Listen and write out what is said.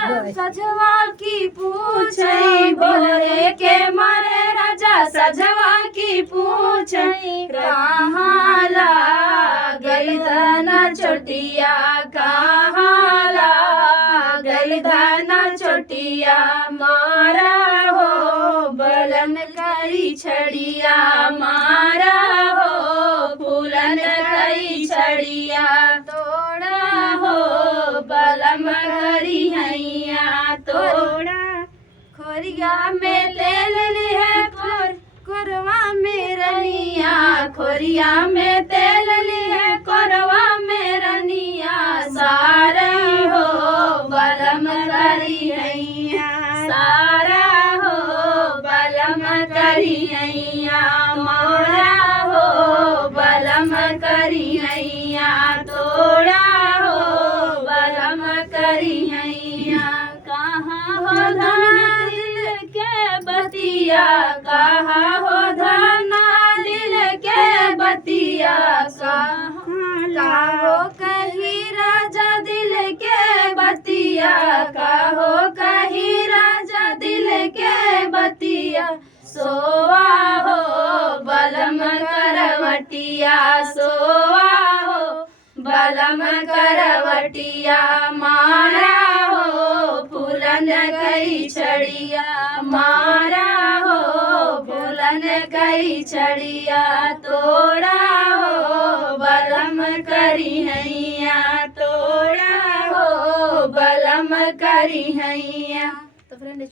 सजवा की पूछई भोरे के मारे राजा सजवा की पूछई कहाँ लागल धना चोटिया कहाँ लागल धना चोटिया मारा हो बलन करी छड़िया मारा हो फूलन कई छड़िया तोड़ा हो बलम करी हैया तोड़ा खोरिया में तेल है कोरवा में रनिया खोरिया में तेल है कोरवा में रनिया सारा हो बलम करी हैया सारा हो बलम करी हैया मोरा हो बलम करी हैया तोड़ा हो बलम करी हैया कहाँ हो धना दिल के बतिया कहाँ हो धना दिल के बतिया कहाँ हो कहीं राजा दिल के बतिया कहो कहीं राजा दिल के बतिया सोवा हो बलम करवटिया सोवा हो बलम करवटिया मारा हो फूलन कई छड़िया मारा हो फूलन कई छड़िया तोड़ा हो बलम करी हैया तोड़ा हो बलम करी हैया। तो फ्रेंड